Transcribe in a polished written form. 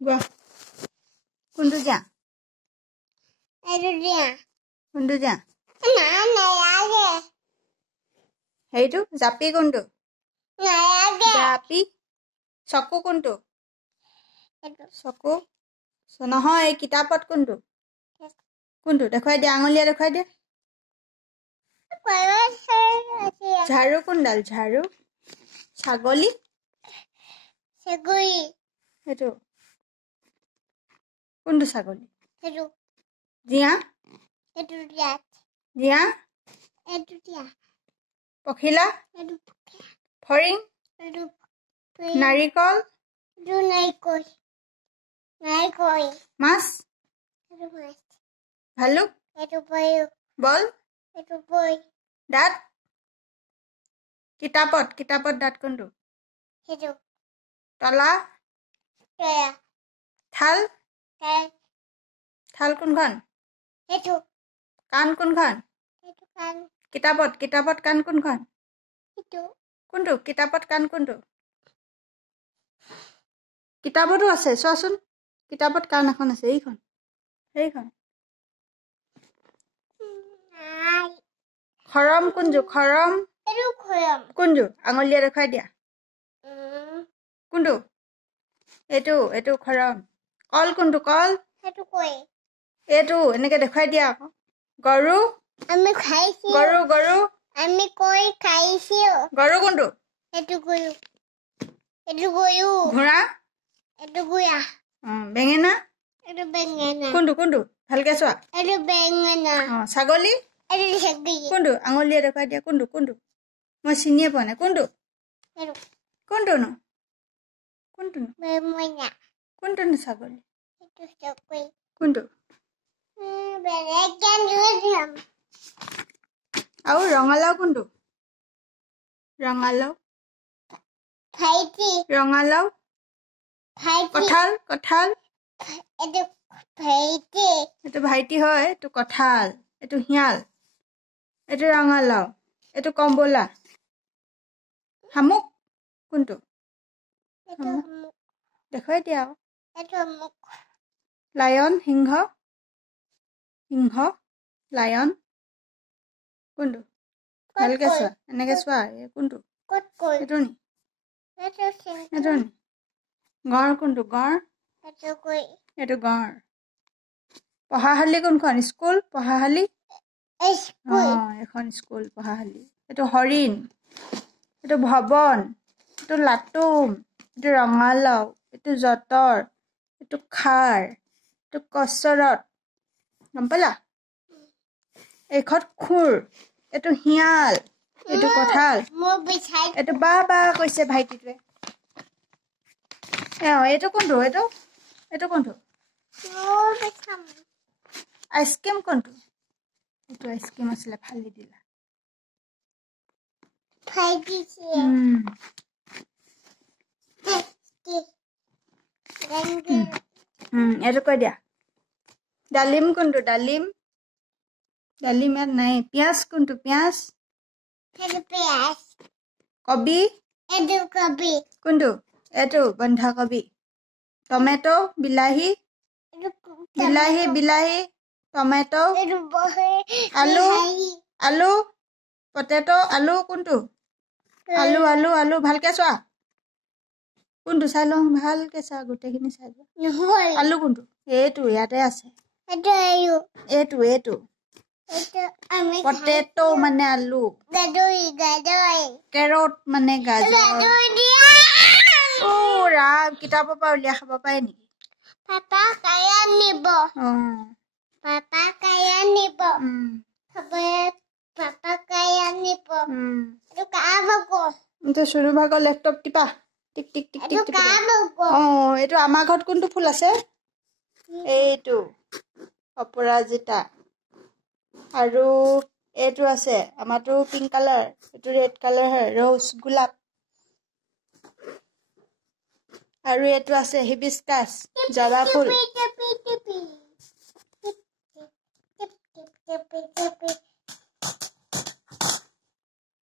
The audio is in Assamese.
Gua. Kundu ja. Aduh dia. Kundu ja. Mana lagi? Hey tu, zapi kundu. Lagi. Zapi. Soku kundu. Aduh. Soku. So নহয় কিতাপত kundu. Kundu দেখাই দে আঙুলিয়া দেখাই দে. ঝাড়ু কুণ্ডাল ঝাড়ু. ছাগলী. ছাগলী. এইটো. কোনটো ছাগলী? এইটো. জিয়া? এইটো দিয়া. জিয়া? এইটো দিয়া. পখিলা? এইটো ফৰিং? এইটো নাৰিকল? এইটো নাৰিকল. নাৰিকল. মাছ? এইটো মাছ. ভালুক? এইটো বল. বল? এইটো বল. দাঁত? কিতাপত দাঁত কোনটো? এইটো. তলা? তলা. থাল? থাল কোনখন? এইটো. কাণ কোনখন? এইটো কাণ. কিতাপত কাণ কোনখন? এইটো. কোনটো? কিতাপত কাণ কোনটো? কিতাপতো আছে চোৱাচোন. কিতাপত কাণ এখন আছে এইখন. সেইখন. খৰম কোনটো? খৰম? এইটো খৰম. কোনটো? আঙুলিয়া দেখাই দিয়া. কোনটো? এইটো খৰম. কল কোনটো? কল? এইটো কই. এইটো এনেকে দেখাই দিয়া আকৌ. গৰু? আমি খাইছো. গৰু? আমি কই খাইছো. গৰু কোনটো? এইটো গৰু. এইটো গৰু. ঘোঁৰা? এইটো গুয়া. বেঙেনা? এইটো বেঙেনা. কোনটো? ভালকে চোৱা. এইটো বেঙেনা. ছাগলী? এইটো ছাগলী. কোনটো? আঙুলিয়া দেখাই দিয়া. কোনটো? মই চিনিয়ে পোৱা নাই. কোনটো? এইটো. কোনটোনো? বেঙেনা. কোনটোনো ছাগলী? এইটো ছাগলী. কোনটো? বেলেগ গান ধৰিম. আৰু ৰঙালাও কোনটো? ৰঙালাও? ভাইটি. ৰঙালাও? ভাইটি. কঁঠাল? এইটো ভাইটি. এইটো ভাইটি হয়. এইটো কঁঠাল. এইটো শিয়াল. এইটো ৰঙালাও. এইটো কমলা. শামুক কোনটো? এইটো দেখুৱাই দিয়া। এইটো মুখ. লায়ন? সিংহ? লায়ন? কোনটো? ভালকে চোৱা. এনেকে চোৱা. কোনটো? এইটো নি? এইটো নি? গঁড় কোনটো? গঁড়? এইটো গঁড়. পঢ়াশালী কোনখন? স্কুল? পঢ়াশালী? এখন স্কুল পঢ়াশালী. এইটো হৰিণ. এইটো ভৱন. এইটো লাটুম. এইটো ৰঙালাও. এইটো যঁতৰ. এইটো খাৰ. এইটো কচৰত. গম পালা? এইখন খুৰ. এইটো শিয়াল. এইটো কঁঠাল. এইটো বা কৈছে ভাইটিটোৱে. এইটো কোনটো? এইটো কোনটো? আইচক্ৰীম কোনটো? এইটো আইচক্ৰীম আছিলে ফালি দিলা. এইটো কৈ দিয়া. ডালিম কোনটো? ডালিম ইয়াত নাই. পিঁয়াজ কোনটো? পিঁয়াজ? কবি? কোনটো? এইটো বন্ধাকবি. টমেটো? বিলাহী? টমেটো? আলু? পটেটো? আলু কোনটো? আলু ভালকে চোৱা. কোনটো চাই লওঁ ভালকে চোৱা. গোটেইখিনি চাই লোৱা. আলু কোনটো? এইটো ইয়াতে আছে. এইটো পটেটো মানে আলু. কেৰট মানে গাজৰ. ৰাম কিতাপৰ পৰা উলিয়াই খাব পাৰে নেকি? পাপা কায়া নিব. পাপা কায়া নিব. পাপা কায়া নিব. এইটো কাৰ হ'ব? এইটো সৰু ভাগৰ লেপটপ টিপা. টিক টিক টিক টিক টিক. এইটো আমাৰ ঘৰত কোনটো ফুল আছে? এইটো অপৰাজিতা. আৰু এইটো আছে আমাৰটো পিংক কালাৰ. এইটো ৰেড কালাৰ হয়. ৰ'জ গোলাপ. আৰু এইটো আছে হিবিস্কাছ জবা ফুল.